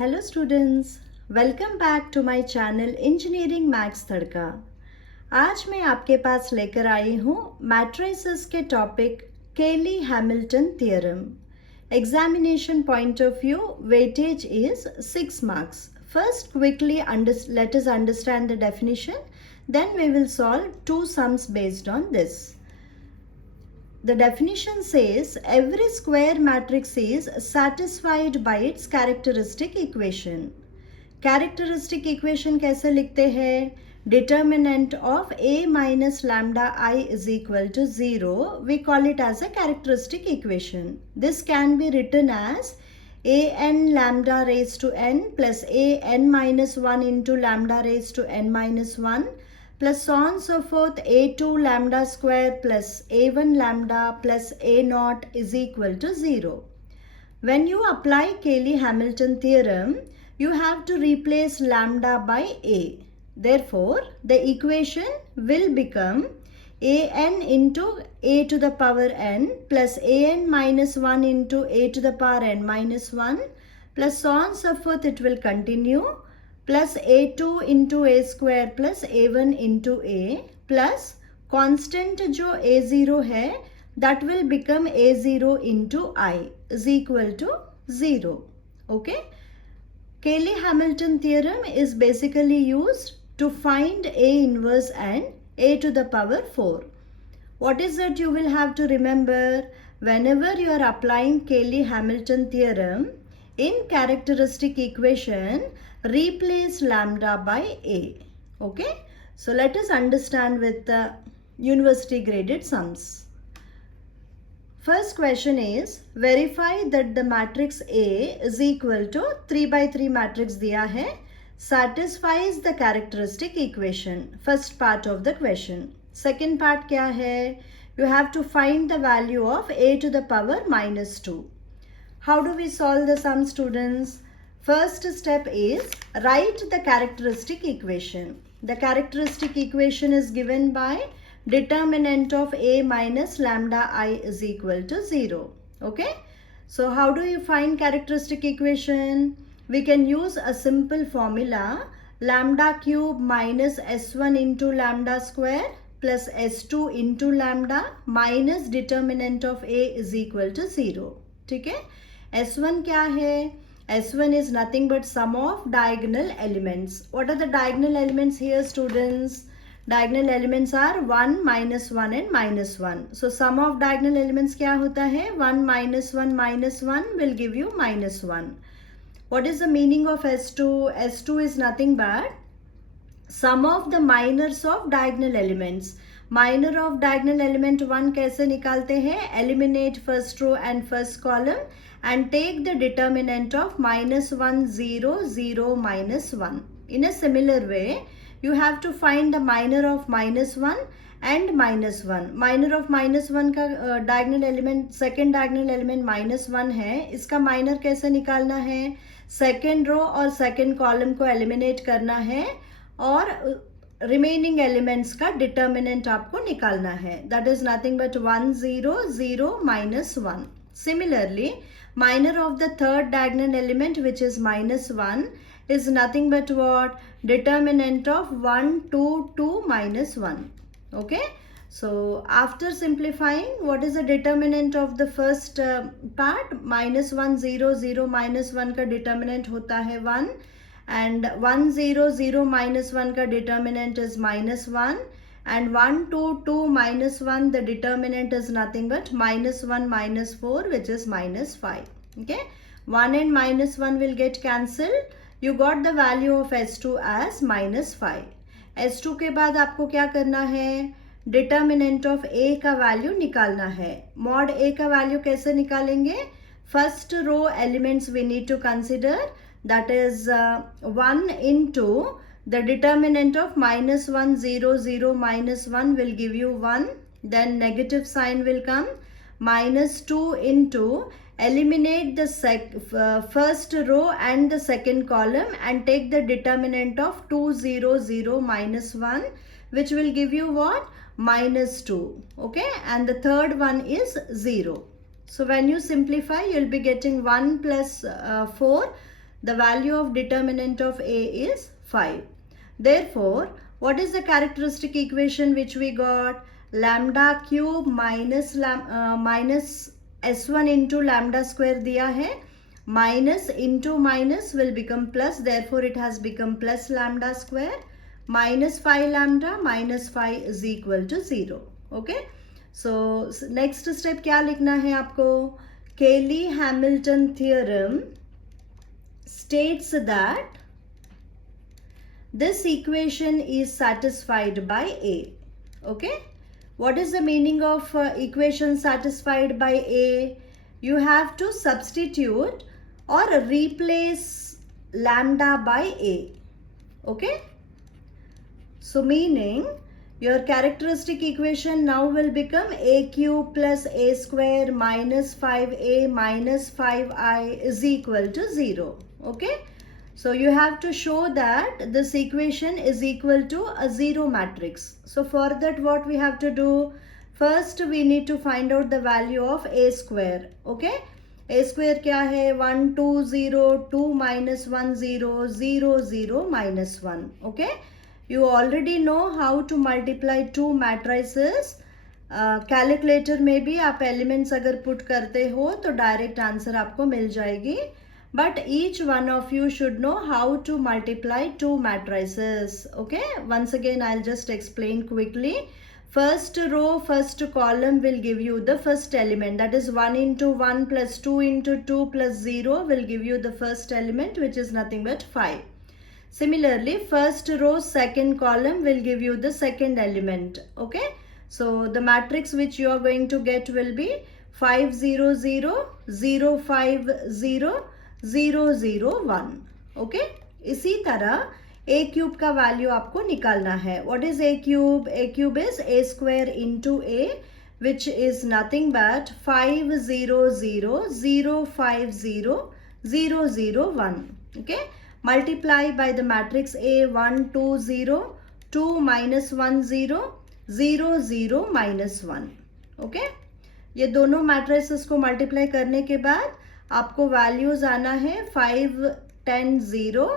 Hello students, welcome back to my channel engineering maths Tadka. आज मैं आपके पास लेकर आई हूँ मैट्रिसेस के टॉपिक केली Hamilton theorem. Examination point of view weightage is 6 marks. First, quickly let us understand the definition. Then we will solve two sums based on this. The definition says every square matrix is satisfied by its characteristic equation. Characteristic equation कैसे लिखते हैं? Determinant of a minus lambda I is equal to 0. We call it as a characteristic equation. This can be written as a n lambda raised to n plus a n minus 1 into lambda raised to n minus 1 plus so on so forth a2 lambda square plus a1 lambda plus a naught is equal to 0. When you apply Cayley-Hamilton theorem, you have to replace lambda by a. Therefore, the equation will become an into a to the power n plus an minus 1 into a to the power n minus 1 plus so on so forth it will continue plus a2 into a square plus a1 into a plus constant जो a0 है that will become a0 into I is equal to 0. Okay. Cayley-Hamilton theorem is basically used to find a inverse and a to the power 4. What is that you will have to remember? Whenever you are applying Cayley-Hamilton theorem in characteristic equation, replace lambda by a. Okay. So let us understand with the university graded sums. First question is verify that the matrix A is equal to 3 by 3 matrix दिया है, satisfies the characteristic equation. First part of the question. Second part क्या है? You have to find the value of a to the power minus 2. How do we solve the sum, students? First step is write the characteristic equation. The characteristic equation is given by determinant of a minus lambda I is equal to 0. Okay. So how do you find characteristic equation? We can use a simple formula, lambda cube minus s1 into lambda square plus s2 into lambda minus determinant of a is equal to 0. ठीक है. s1 क्या है? S1 is nothing but sum of diagonal elements. What are the diagonal elements here, students? Diagonal elements are 1, minus 1 and minus 1. So sum of diagonal elements क्या होता है? 1 minus 1 will give you minus 1. What is the meaning of S2? S2 is nothing but sum of the minors of diagonal elements. Minor of diagonal element 1 कैसे निकालते हैं? Eliminate first row and first column and take the determinant of minus 1, 0, 0, minus 1. In a similar way, you have to find the minor of minus 1 and minus 1. Minor of minus 1 का diagonal element, second diagonal element minus 1 है. इसका minor कैसे निकालना है? Second row और second column को eliminate करना है और remaining elements का determinant आपको निकालना है. That is nothing but 1, 0, 0, minus 1. Similarly, minor of the third diagonal element which is minus 1 is nothing but what? Determinant of 1, 2, 2, minus 1. Okay. So after simplifying, what is the determinant of the first part? Minus 1, 0, 0, minus 1 का determinant होता है 1 and 1, 0, 0, minus 1 का determinant is minus 1 and 1, 2, 2, minus 1 the determinant is nothing but minus 1, minus 4 which is minus 5. Okay. 1 and minus 1 will get cancelled. You got the value of S2 as minus 5. S2 के बाद आपको क्या करना है? Determinant of A का value निकालना है. Mod A का value कैसे निकालेंगे? First row elements we need to consider, that is 1 into the determinant of minus 1, 0, 0, minus 1 will give you 1. Then negative sign will come. Minus 2 into eliminate the first row and the second column and take the determinant of 2, 0, 0, minus 1 which will give you what? Minus 2. Okay. And the third one is 0. So when you simplify, you will be getting 1 plus 4 The value of determinant of A is 5. Therefore, what is the characteristic equation which we got? Lambda cube minus S1 into lambda square दिया है. Minus into minus will become plus. Therefore, it has become plus lambda square. Minus 5 lambda minus 5 is equal to 0. Okay. So, next step क्या लिखना है आपको? Cayley-Hamilton theorem states that this equation is satisfied by A. Okay. What is the meaning of equation satisfied by A? You have to substitute or replace lambda by A. Okay. So meaning your characteristic equation now will become A cube plus A square minus 5A minus 5I is equal to 0. Okay. So you have to show that this equation is equal to a 0 matrix. So for that what we have to do? First we need to find out the value of A square. Okay. A square क्या है? 1 2 0 2 minus 1 0 0 0 minus 1. Okay. You already know how to multiply two matrices. Calculator में भी आप elements अगर put करते हो तो direct answer आपको मिल जाएगी. But each one of you should know how to multiply two matrices. Okay. Once again, I'll just explain quickly. First row, first column will give you the first element. That is 1 into 1 plus 2 into 2 plus 0 will give you the first element, which is nothing but 5. Similarly, first row, second column will give you the second element. Okay. So the matrix which you are going to get will be 5 0 0 0 5 0 0 0 1. Okay. इसी तरह a cube का value आपको निकालना है. What is a cube? a cube is a square into a which is nothing but 5 0 0 0 5 0 0 0 1. Okay. Multiply by the matrix A 1 2 0 2 minus 1 0 0 0 minus 1. Okay. ये दोनों matrices को multiply करने के बाद आपको वैल्यूज आना है 5 10 0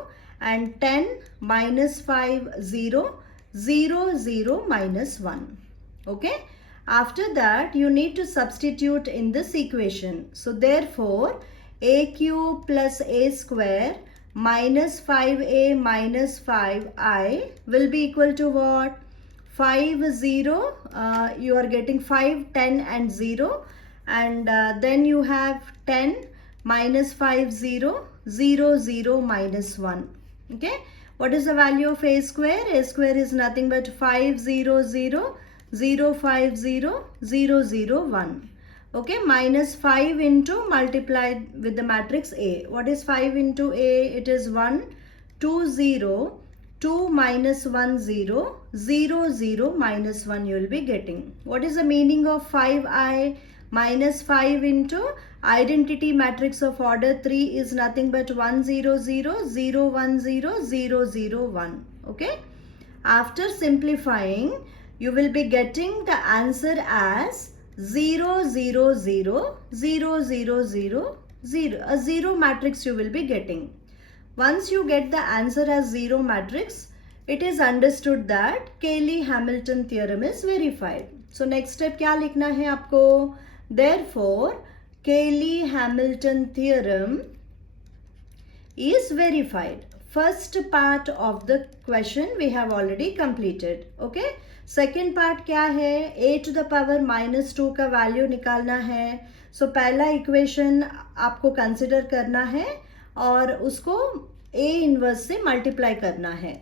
and 10 minus 5 0 0 0 minus 1. Okay. After that you need to substitute in this equation. So therefore a cube plus a square minus 5a minus 5i will be equal to what? 5 0 you are getting 5 10 and 0 and then you have 10 minus 5 0 0 0 minus 1. Okay. What is the value of a square? A square is nothing but 5 0 0 0 5 0 0 0 1. Okay. Minus 5 into multiplied with the matrix A. What is 5 into A? It is 1 2 0 2 minus 1 0 0 0 minus 1 you will be getting. What is the meaning of 5i? Minus 5 into identity matrix of order 3 is nothing but 1 0 0 0 1 0 0 0 1. Okay. After simplifying you will be getting the answer as 0 0 0 0 0 0 0. A 0 matrix you will be getting. Once you get the answer as 0 matrix, it is understood that Cayley-Hamilton theorem is verified. So next step क्या लिखना है आपको? Therefore, Cayley-Hamilton theorem is verified. First part of the question we have already completed. Okay. Second part क्या है? a to the power minus 2 का value निकालना है. So पहला इक्वेशन आपको कंसिडर करना है और उसको a इनवर्स से मल्टीप्लाई करना है.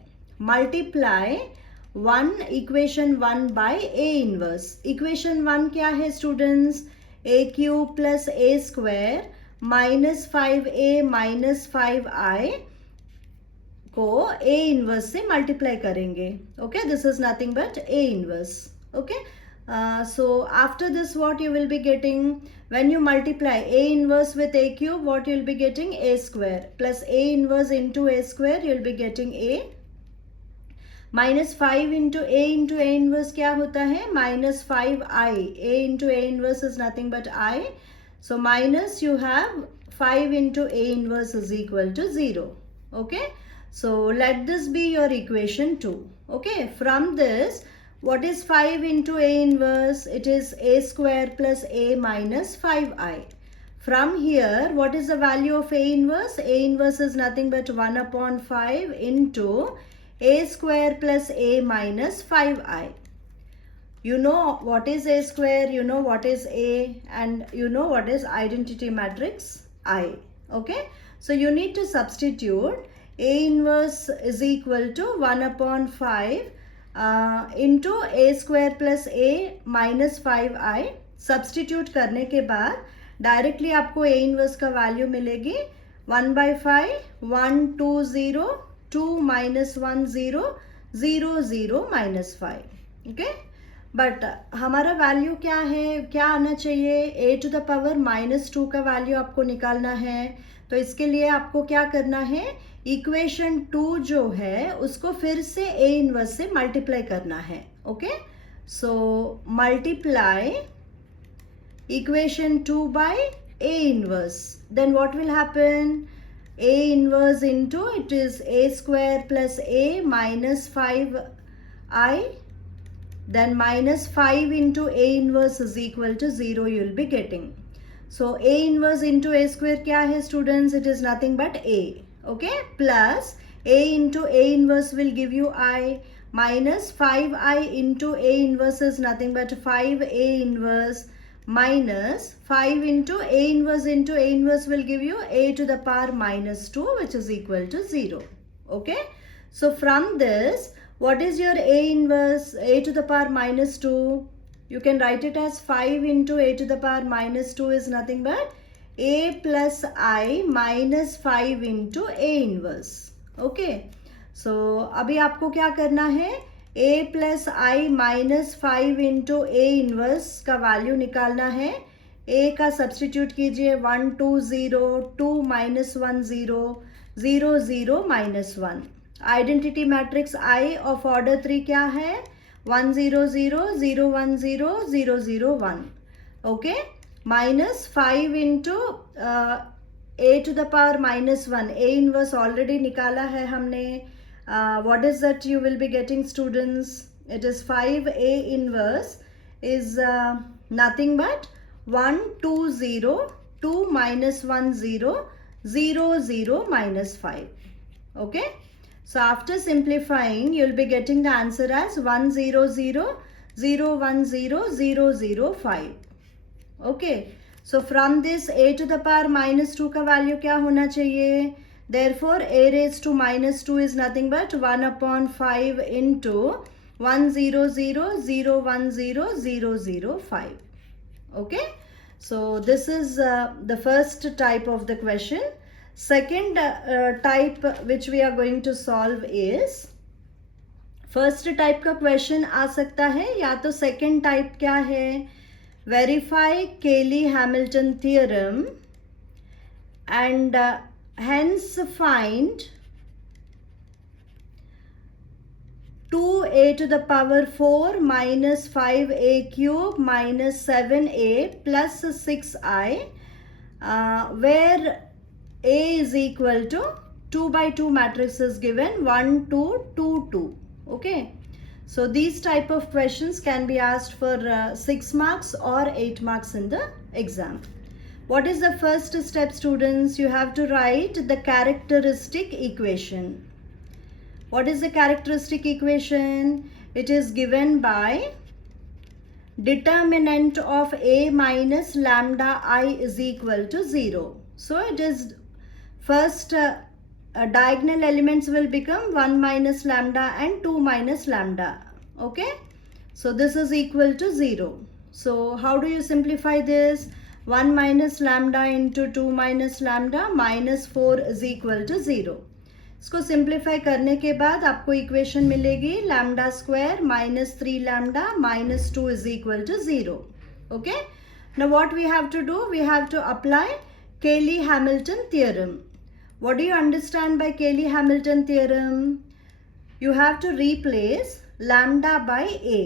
Multiply 1 equation 1 by a inverse. Equation 1 क्या है students? a cube plus a square minus 5a minus 5i को a इनवर्स से मल्टीप्लाई करेंगे. Okay. This is nothing but a inverse. Okay. So after this what you will be getting? When you multiply a inverse with a cube, what you will be getting? A square plus a inverse into a square, you will be getting a. Minus 5 into a inverse क्या होता है? Minus 5i. A into a inverse is nothing but I. So minus you have 5 into A inverse is equal to 0. Okay. So let this be your equation 2. Okay. From this, what is 5 into A inverse? It is A square plus A minus 5i. From here, what is the value of A inverse? A inverse is nothing but 1 upon 5 into A square plus A minus 5i. You know what is A square, you know what is A, and you know what is identity matrix I. Okay. So you need to substitute A inverse is equal to 1 upon 5 into A square plus A minus 5i. Substitute करने के बाद directly आपको A inverse का value मिलेगी 1 by 5, 1, 2, 0, 2 minus 1, 0, 0, 0 minus 5. Okay. But हमारा value क्या है, क्या आना चाहिए? ए टू द पावर -2 का वैल्यू आपको निकालना है. तो इसके लिए आपको क्या करना है? इक्वेशन 2 जो है उसको फिर से ए इनवर्स से मल्टीप्लाई करना है. Okay. So multiply equation 2 by A inverse. Then what will happen? A inverse into it is A square plus A minus 5i. Then minus 5 into A inverse is equal to 0 you will be getting. So A inverse into A square क्या है students? It is nothing but A. Okay. Plus A into A inverse will give you I. Minus 5I into A inverse is nothing but 5A inverse. Minus 5 into A inverse will give you A to the power -2 which is equal to 0. Okay. So from this, what is your A inverse? A to the power -2. You can write it as 5 into A to the power -2 is nothing but A plus I minus 5 into A inverse. Okay. So अभी आपको क्या करना है? A plus I minus 5 into A inverse का value निकालना है. A का substitute कीजिए 1, 2, 0, 2 minus 1, 0, 0, 0 minus 1. Identity matrix I of order 3 क्या है? 1, 0, 0, 0, 1, 0, 0, 0, 1. Okay. Minus 5 into A to the power -1. A inverse already निकाला है हमने. What is that you will be getting students? It is 5A inverse is nothing but 1, 2, 0, 2 minus 1, 0, 0, 0 minus 5. Okay. So after simplifying, you will be getting the answer as 1, 0, 0, 0, 1, 0, 0, 0, 5. Okay. So from this A to the power -2 का value क्या होना चाहिए? Therefore, A raised to -2 is nothing but 1 upon 5 into 1, 0, 0, 0, 1, 0, 0, 0, 5. Okay. So this is the first type of the question. Second type which we are going to solve is, first type का question आ सकता है या तो second type क्या है? Verify Cayley-Hamilton theorem and hence find 2A to the power 4 minus 5A cube minus 7A plus 6I where A is equal to 2 by 2 matrix is given 1, 2, 2, 2. Okay. So these type of questions can be asked for 6 marks or 8 marks in the exam. What is the first step, students? You have to write the characteristic equation. What is the characteristic equation? It is given by determinant of A minus lambda I is equal to 0. So it is first diagonal elements will become 1 minus lambda and 2 minus lambda. Okay. So this is equal to 0. So how do you simplify this? 1 minus lambda into 2 minus lambda minus 4 is equal to 0. इसको simplify करने के बाद आपको equation मिलेगी lambda square minus 3 lambda minus 2 is equal to 0. Okay. Now what we have to do? We have to apply Cayley-Hamilton theorem. What do you understand by Cayley-Hamilton theorem? You have to replace lambda by A.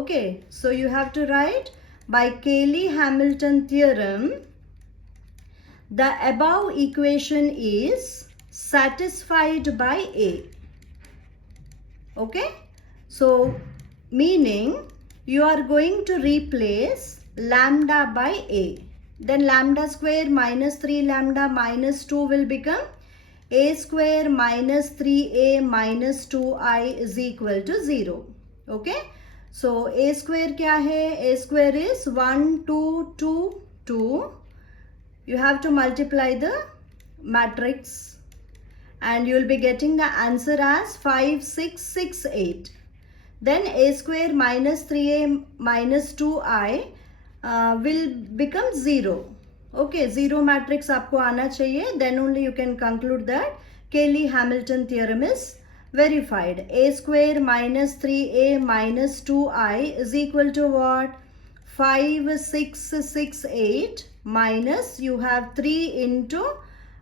Okay. So you have to write by Cayley-Hamilton theorem the above equation is satisfied by A. Okay, so meaning you are going to replace lambda by A. Then lambda square minus 3 lambda minus 2 will become A square minus 3A minus 2I is equal to 0. Okay, so A square क्या है? A square is 1, 2, 2, 2. You have to multiply the matrix and you will be getting the answer as 5, 6, 6, 8. Then A square minus 3A minus 2I will become 0. Okay, 0 matrix आपको आना चाहिए. Then only you can conclude that Cayley-Hamilton theorem is verified. A square minus 3A minus 2I is equal to what? 5, 6, 6, 8 minus you have 3 into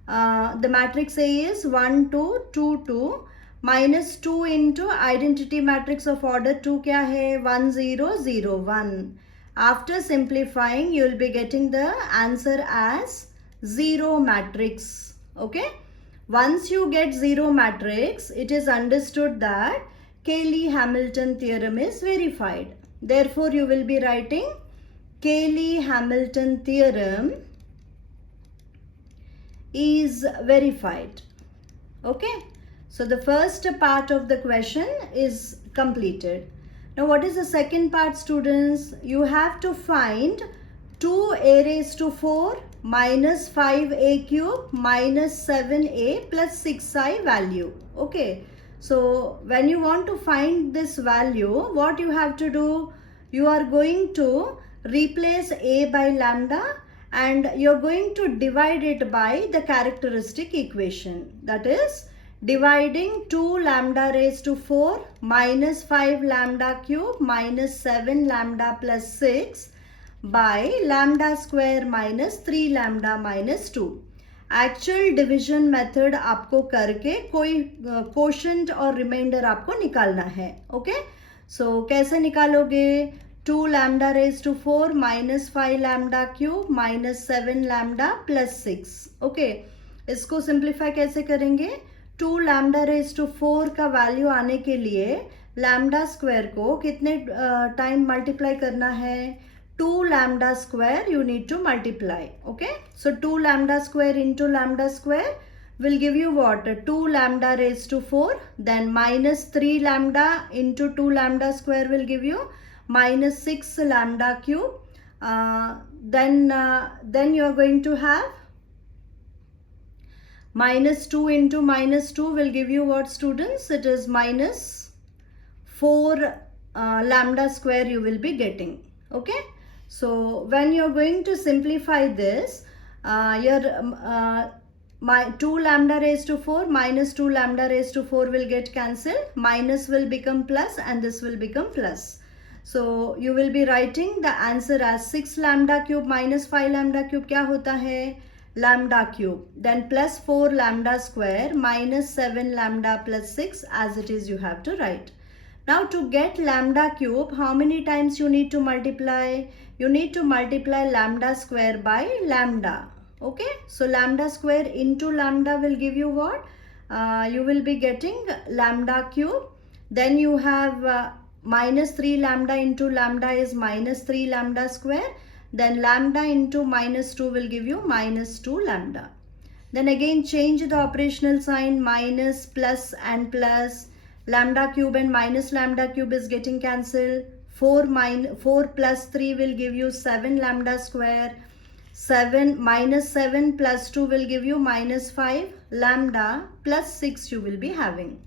the matrix A is 1, 2, 2, 2 minus 2 into identity matrix of order 2 क्या है? 1, 0, 0, 1. After simplifying, you will be getting the answer as 0 matrix. Okay. Once you get 0 matrix, it is understood that Cayley-Hamilton theorem is verified. Therefore, you will be writing Cayley-Hamilton theorem is verified. Okay. So, the first part of the question is completed. Now, what is the second part, students? You have to find 2a raised to 4 minus 5a cube minus 7a plus 6i value. Okay. So, when you want to find this value, what you have to do? You are going to replace a by lambda and you are going to divide it by the characteristic equation. That is, dividing 2 lambda raised to 4 minus 5 lambda cube minus 7 lambda plus 6 by lambda square minus 3 lambda minus 2. Actual division method आपको करके कोई quotient और remainder आपको निकालना है. Okay? So कैसे निकालोगे? 2 lambda raised to 4 minus 5 lambda cube minus 7 lambda plus 6. Okay? इसको simplify कैसे करेंगे? 2 lambda raised to 4 का वैल्यू आने के लिए lambda square को कितने टाइम मल्टीप्लाई करना है? 2 lambda square you need to multiply. Okay, so 2 lambda square into lambda square will give you what? 2 lambda raised to 4. Then minus 3 lambda into 2 lambda square will give you minus 6 lambda cube. Then you are going to have minus 2 into minus 2 will give you what, students? It is minus 4 lambda square you will be getting. Okay. So when you are going to simplify this, my 2 lambda raised to 4 minus 2 lambda raised to 4 will get cancelled. Minus will become plus and this will become plus. So you will be writing the answer as 6 lambda cube minus 5 lambda cube क्या होता है? Lambda cube. Then plus 4 lambda square minus 7 lambda plus 6 as it is you have to write. Now to get lambda cube, how many times you need to multiply? You need to multiply lambda square by lambda. Okay. So lambda square into lambda will give you what? You will be getting lambda cube. Then you have minus 3 lambda into lambda is minus 3 lambda square. Then lambda into minus 2 will give you minus 2 lambda. Then again change the operational sign, minus, plus and plus. Lambda cube and minus lambda cube is getting cancelled. 4 plus 3 will give you 7 lambda square. 7 minus 7 plus 2 will give you minus 5 lambda plus 6 you will be having.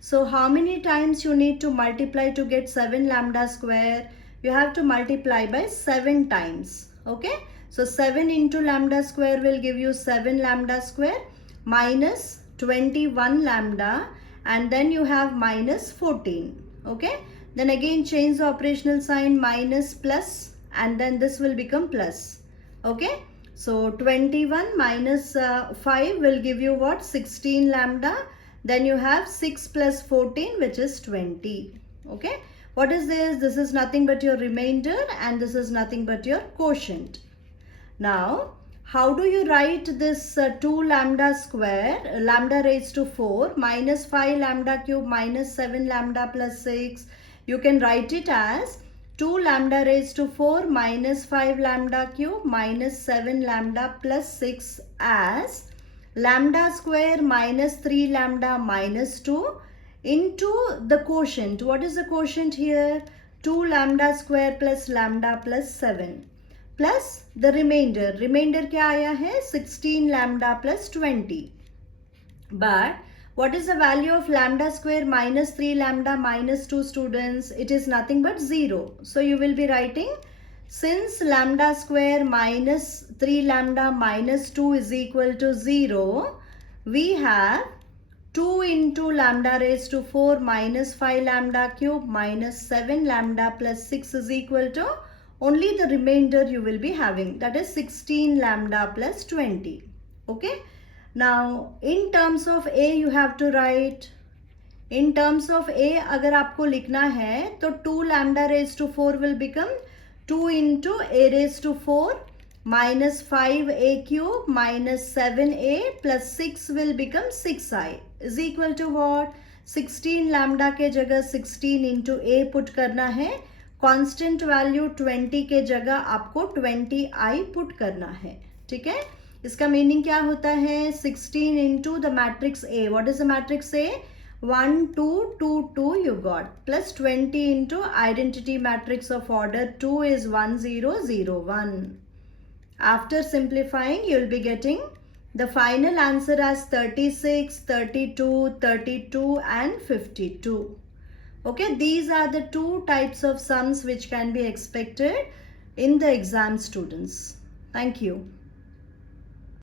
So how many times you need to multiply to get 7 lambda square? You have to multiply by 7 times. Okay. So 7 into lambda square will give you 7 lambda square minus 21 lambda and then you have minus 14. Okay. Then again change the operational sign, minus plus and then this will become plus. Okay. So 21 minus 5 will give you what? 16 lambda. Then you have 6 plus 14 which is 20. Okay. What is this? This is nothing but your remainder and this is nothing but your quotient. Now, How do you write this 2 lambda square, lambda raised to 4 minus 5 lambda cube minus 7 lambda plus 6? You can write it as 2 lambda raised to 4 minus 5 lambda cube minus 7 lambda plus 6 as lambda square minus 3 lambda minus 2 into the quotient. What is the quotient here? 2 lambda square plus lambda plus 7 plus the remainder. Remainder क्या आया है? 16 lambda plus 20. But what is the value of lambda square minus 3 lambda minus 2, students? It is nothing but 0. So you will be writing, since lambda square minus 3 lambda minus 2 is equal to 0, we have 2 into lambda raised to 4 minus 5 lambda cube minus 7 lambda plus 6 is equal to only the remainder you will be having, that is 16 lambda plus 20. Okay. Now in terms of A you have to write, in terms of A अगर आपको लिखना है तो 2 lambda raised to 4 will become 2 into A raised to 4 minus 5A cube minus 7A plus 6 will become 6I is equal to what? 16 lambda के जगह 16 into A put करना है, constant value 20 के जगह आपको 20i पुट करना है. ठीक है. इसका मीनिंग क्या होता है? 16 into the matrix A. What is the matrix A? 1 2 2 2 you got, plus 20 into identity matrix of order 2 is 1 0 0 1. After simplifying you will be getting the final answer as 36, 32, 32 and 52. Okay, these are the two types of sums which can be expected in the exam, students. Thank you.